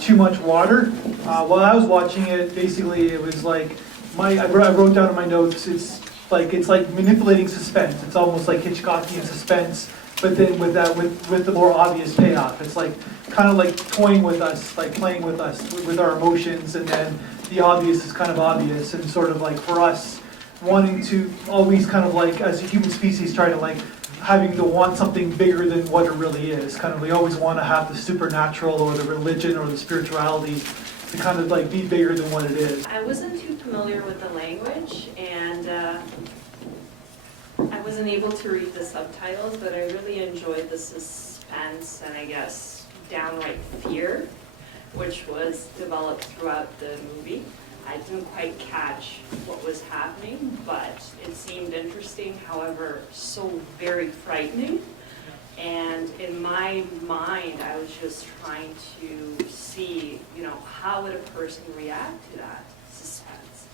too much water. While I was watching it, basically it was like, I wrote down in my notes, it's like manipulating suspense. It's almost like Hitchcockian suspense, but then with the more obvious payoff. It's like kind of like toying with us, like playing with us, with our emotions, and then the obvious is kind of obvious, and sort of like for us, wanting to always kind of like, as a human species, try to like, having to want something bigger than what it really is. Kind of, we always want to have the supernatural or the religion or the spirituality to kind of like be bigger than what it is. I wasn't too familiar with the language, and I wasn't able to read the subtitles, but I really enjoyed the suspense and I guess downright fear, which was developed throughout the movie. I didn't quite catch what was happening, but it seemed interesting, however, so very frightening. And in my mind, I was just trying to see, how would a person react to that suspense?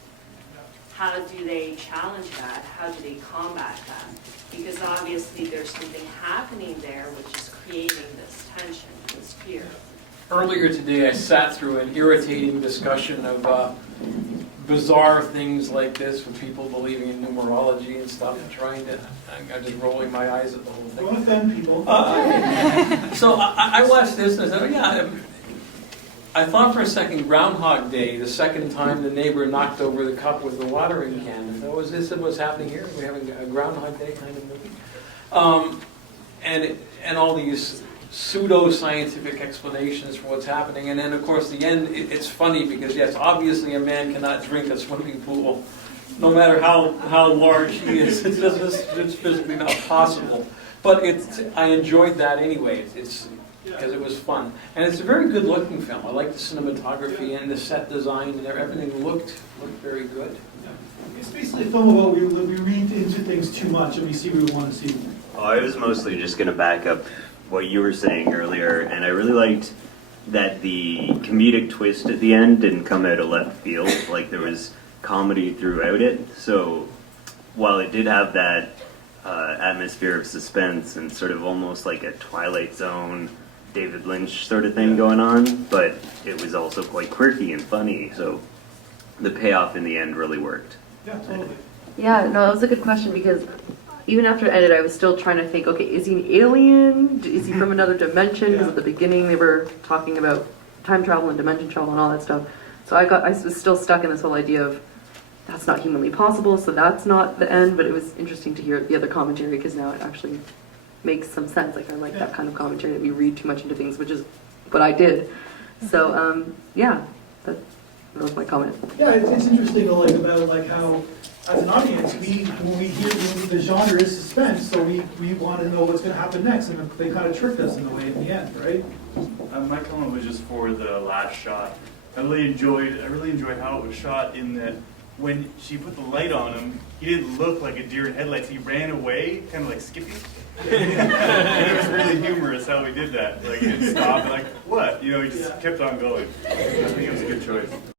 How do they challenge that? How do they combat that? Because obviously there's something happening there which is creating this tension, this fear. Earlier today, I sat through an irritating discussion of bizarre things like this with people believing in numerology and stuff, and I'm just rolling my eyes at the whole thing. Don't offend people. So I watched this and I said, I thought for a second Groundhog Day, the second time the neighbor knocked over the cup with the watering can. And thought, was this what's happening here? We're having a Groundhog Day kind of movie. And all these pseudo-scientific explanations for what's happening. And then, of course, the end, it's funny because, yes, obviously a man cannot drink a swimming pool, no matter how large he is. It's physically not possible. But I enjoyed that anyway. It's because it was fun. And it's a very good-looking film. I like the cinematography and the set design, and everything looked very good. It's basically a film about we read into things too much and we see what we want to see. Oh, I was mostly just going to back up what you were saying earlier, and I really liked that the comedic twist at the end didn't come out of left field. Like, there was comedy throughout it. So while it did have that atmosphere of suspense and sort of almost like a Twilight Zone, David Lynch sort of thing going on, but it was also quite quirky and funny. So the payoff in the end really worked. Yeah, totally. Yeah, no, that was a good question because even after it ended, I was still trying to think, okay, is he an alien? Is he from another dimension? Because at the beginning they were talking about time travel and dimension travel and all that stuff. So I was still stuck in this whole idea of that's not humanly possible, so that's not the end. But it was interesting to hear the other commentary because now it actually makes some sense. Like I like that kind of commentary that we read too much into things, which is what I did. So yeah, that was my comment. Yeah, it's interesting to about how, as an audience, when we hear the genre is suspense, so we want to know what's going to happen next, and they kind of tricked us in a way in the end, right? My comment was just for the last shot. I really enjoyed how it was shot in that when she put the light on him, he didn't look like a deer in headlights. He ran away, kind of like Skippy. And it was really humorous how he did that. Like, he didn't stop, and like, what? He just kept on going. I think it was a good choice.